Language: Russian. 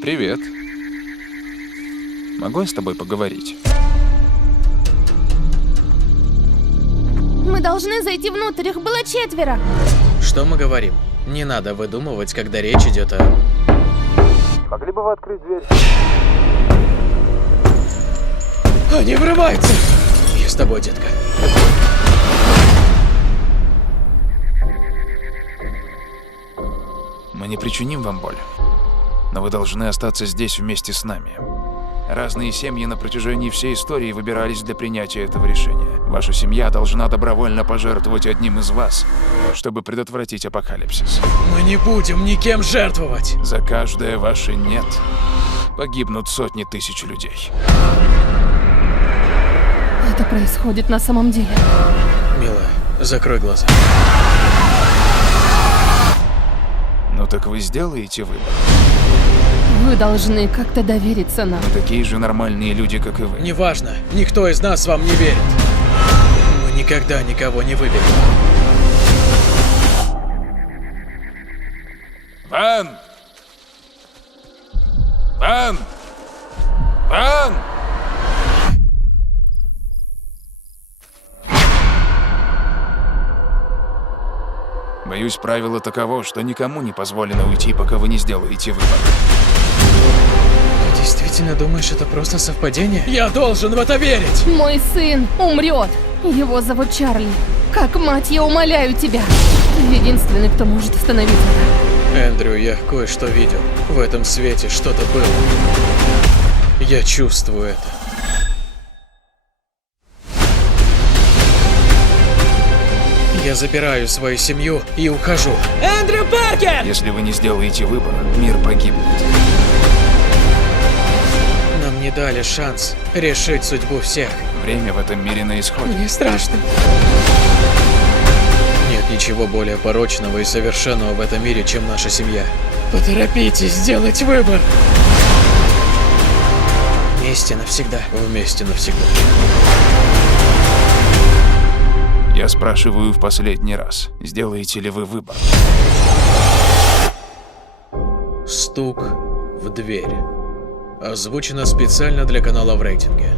Привет. Могу я с тобой поговорить? Мы должны зайти внутрь, их было 4. Что мы говорим? Не надо выдумывать, когда речь идет о... Могли бы вы открыть дверь? Они врываются! Я с тобой, детка. Мы не причиним вам боль, но вы должны остаться здесь вместе с нами. Разные семьи на протяжении всей истории выбирались для принятия этого решения. Ваша семья должна добровольно пожертвовать одним из вас, чтобы предотвратить апокалипсис. Мы не будем никем жертвовать! За каждое ваше «нет» погибнут сотни тысяч людей. Это происходит на самом деле. Милая, закрой глаза. Ну так вы сделаете выбор. Вы должны как-то довериться нам. Мы такие же нормальные люди, как и вы. Неважно, никто из нас вам не верит. Мы никогда никого не выберем. Ван! Ван! Ван! Боюсь, правило таково, что никому не позволено уйти, пока вы не сделаете выбор. Ты действительно думаешь, это просто совпадение? Я должен в это верить! Мой сын умрет. Его зовут Чарли. Как мать, я умоляю тебя. Ты единственный, кто может остановить это. Эндрю, я кое-что видел. В этом свете что-то было. Я чувствую это. Я забираю свою семью и ухожу. Эндрю Паркер! Если вы не сделаете выбор, мир погибнет. Нам не дали шанс решить судьбу всех. Время в этом мире на исходе. Мне страшно. Нет ничего более порочного и совершенного в этом мире, чем наша семья. Поторопитесь сделать выбор. Вместе навсегда. Вместе навсегда. Я спрашиваю в последний раз, сделаете ли вы выбор? Стук в дверь. Озвучено специально для канала в рейтинге.